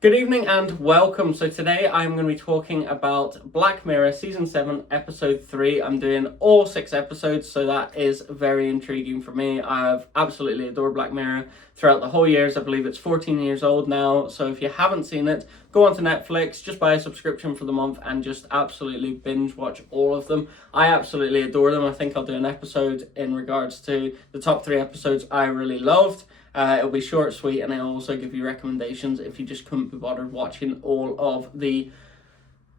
Good evening and welcome. So today I'm going to be talking about Black Mirror Season 7, Episode 3. I'm doing all 6 episodes, so that is very intriguing for me. I've absolutely adored Black Mirror throughout the whole years. I believe it's 14 years old now, so if you haven't seen it, go onto Netflix, just buy a subscription for the month and just absolutely binge watch all of them. I absolutely adore them. I think I'll do an episode in regards to the top 3 episodes I really loved. It'll be short, sweet, and I'll also give you recommendations if you just couldn't be bothered watching all of the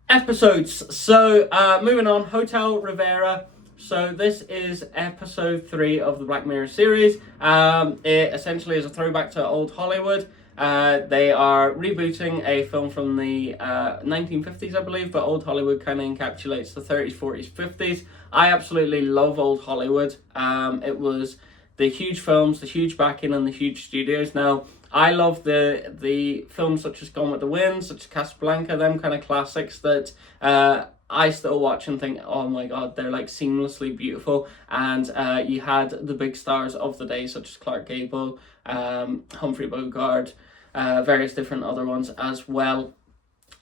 episodes. So, moving on, Hotel Rivera. So this is episode 3 of the Black Mirror series. It essentially is a throwback to old Hollywood. They are rebooting a film from the 1950s, I believe, but old Hollywood kind of encapsulates the 30s, 40s, 50s. I absolutely love old Hollywood. It was the huge films, the huge backing, and the huge studios. Now, I love the films such as Gone with the Wind, such as Casablanca, them kind of classics that I still watch and think, oh my god, they're like seamlessly beautiful. And you had the big stars of the day, such as Clark Gable, Humphrey Bogart, various different other ones as well.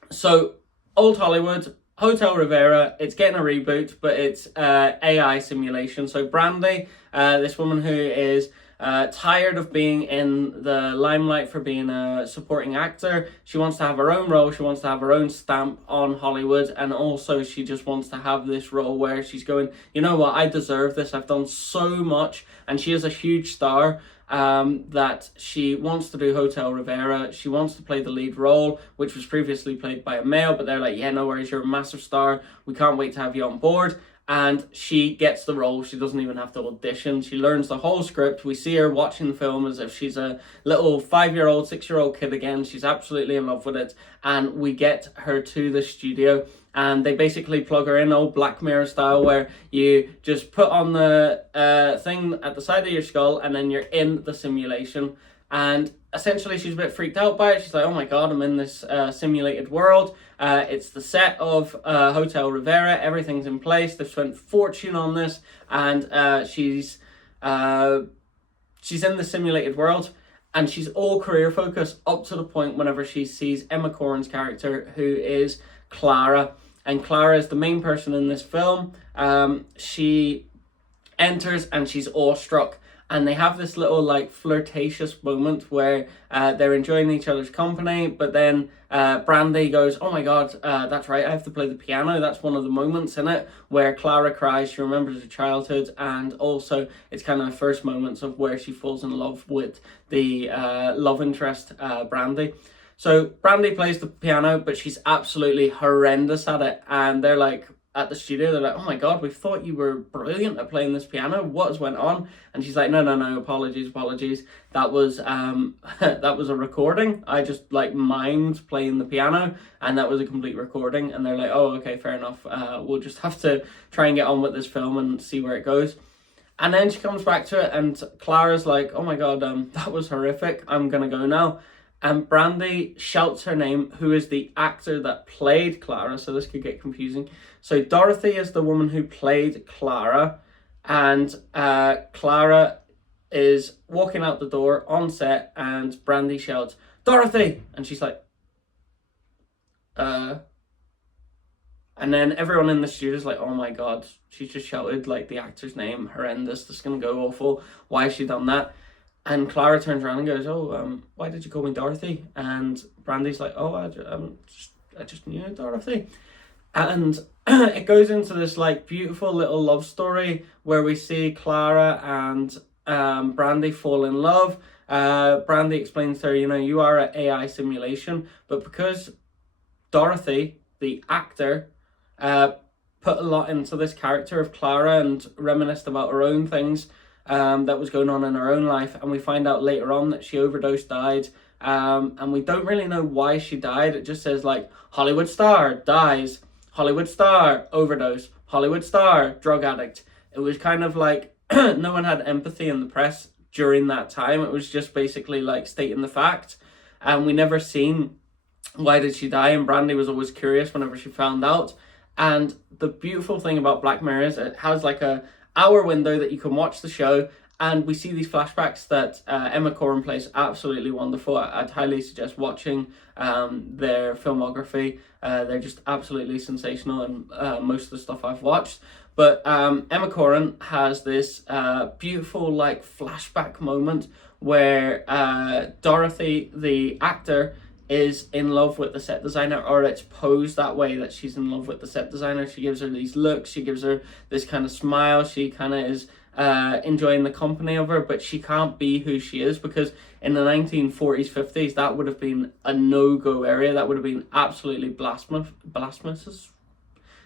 So, old Hollywood, Hotel Rivera, it's getting a reboot, but it's AI simulation. So Brandy, this woman who is tired of being in the limelight for being a supporting actor, she wants to have her own role, she wants to have her own stamp on Hollywood, and also she just wants to have this role where she's going, you know what, I deserve this, I've done so much, and she is a huge star. That she wants to do Hotel Rivera. She wants to play the lead role, which was previously played by a male, but they're like, yeah, no worries, you're a massive star, we can't wait to have you on board. And she gets the role. She doesn't even have to audition. She learns the whole script. We see her watching the film as if she's a little 5-year-old, 6-year-old kid again. She's absolutely in love with it. And we get her to the studio, and they basically plug her in, old Black Mirror style, where you just put on the thing at the side of your skull, and then you're in the simulation. And essentially she's a bit freaked out by it. She's like, oh my god, I'm in this simulated world. It's the set of Hotel Rivera. Everything's in place. They've spent fortune on this, and she's in the simulated world, and she's all career focused up to the point whenever she sees Emma Corrin's character, who is Clara. And Clara is the main person in this film. She enters and she's awestruck. And they have this little like flirtatious moment where they're enjoying each other's company, but then Brandy goes, oh my god, that's right, I have to play the piano. That's one of the moments in it where Clara cries. She remembers her childhood, and also it's kind of the first moments of where she falls in love with the love interest, Brandy. So Brandy plays the piano, but she's absolutely horrendous at it, and they're like, at the studio, they're like, oh my god, we thought you were brilliant at playing this piano, what has went on? And she's like, no, apologies, that was that was a recording. I just like mimed playing the piano, and that was a complete recording. And they're like, oh, okay, fair enough, we'll just have to try and get on with this film and see where it goes. And then she comes back to it, and Clara's like, oh my god, that was horrific, I'm gonna go now. And Brandy shouts her name, who is the actor that played Clara, so this could get confusing. So Dorothy is the woman who played Clara, and Clara is walking out the door on set, and Brandy shouts, Dorothy! And she's like, And then everyone in the studio is like, oh my god, she just shouted like the actor's name, horrendous, this is going to go awful, why has she done that? And Clara turns around and goes, oh, why did you call me Dorothy? And Brandy's like, oh, I just knew Dorothy. And it goes into this like beautiful little love story where we see Clara and Brandy fall in love. Brandy explains to her, you know, you are an AI simulation, but because Dorothy, the actor, put a lot into this character of Clara and reminisced about her own things, that was going on in her own life, and we find out later on that she overdosed, died, and we don't really know why she died. It just says like, Hollywood star dies, Hollywood star overdose, Hollywood star drug addict. It was kind of like no one had empathy in the press during that time. It was just basically like stating the fact, and we never seen why did she die, and Brandy was always curious whenever she found out. And the beautiful thing about Black Mirror is it has like a hour window that you can watch the show, And we see these flashbacks that Emma Corrin plays absolutely wonderful. I'd highly suggest watching their filmography. They're just absolutely sensational in most of the stuff I've watched. But Emma Corrin has this beautiful like flashback moment where Dorothy, the actor, is in love with the set designer, or it's posed that way that she's in love with the set designer. She gives her these looks, she gives her this kind of smile, she kind of is enjoying the company of her, but she can't be who she is, because in the 1940s, 50s, that would have been a no-go area. That would have been absolutely blasphemous.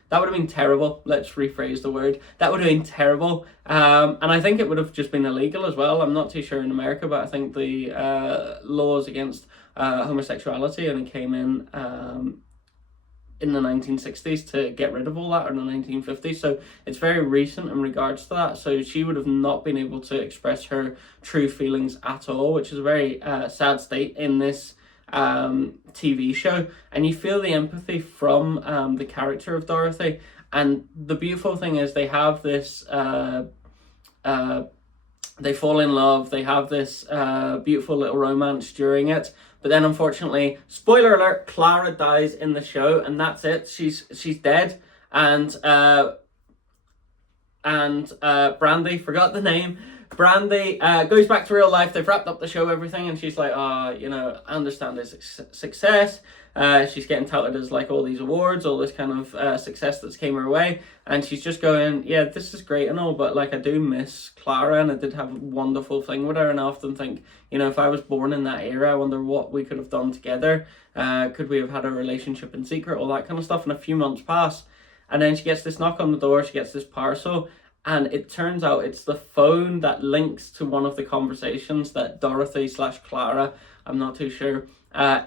That would have been terrible. Let's rephrase the word. That would have been terrible. And I think it would have just been illegal as well. I'm not too sure in America, but I think the laws against homosexuality only came in the 1960s to get rid of all that, or in the 1950s. So it's very recent in regards to that. So she would have not been able to express her true feelings at all, which is a very sad state in this TV show. And you feel the empathy from the character of Dorothy. And the beautiful thing is they have this they fall in love, they have this beautiful little romance during it, but then unfortunately, spoiler alert, Clara dies in the show, and that's it. She's dead. And Brandy, forgot the name, Brandy goes back to real life. They've wrapped up the show, everything, and she's like, you know, I understand this success. She's getting touted as like all these awards, all this kind of success that's came her way, and she's just going, yeah, this is great and all, but like I do miss Clara, and I did have a wonderful thing with her, and I often think, you know, if I was born in that era, I wonder what we could have done together. Could we have had a relationship in secret, all that kind of stuff. And a few months pass, and then she gets this knock on the door, she gets this parcel, and it turns out it's the phone that links to one of the conversations that Dorothy/Clara, I'm not too sure,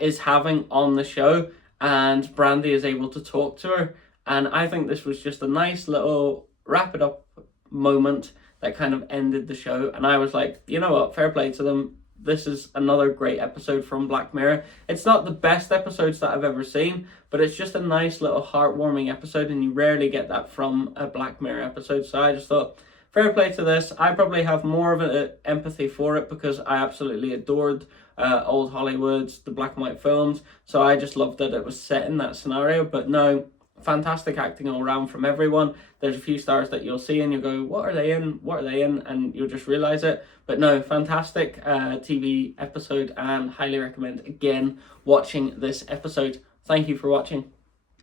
is having on the show, and Brandy is able to talk to her. And I think this was just a nice little wrap it up moment that kind of ended the show. And I was like, you know what, fair play to them. This is another great episode from Black Mirror. It's not the best episodes that I've ever seen, but it's just a nice little heartwarming episode, and you rarely get that from a Black Mirror episode. So I just thought, fair play to this. I probably have more of an empathy for it because I absolutely adored old Hollywood's, the black and white films. So I just loved that it was set in that scenario. But no, fantastic acting all around from everyone. There's a few stars that you'll see and you'll go, what are they in? What are they in? And you'll just realize it. But no, fantastic TV episode, and highly recommend again watching this episode. Thank you for watching.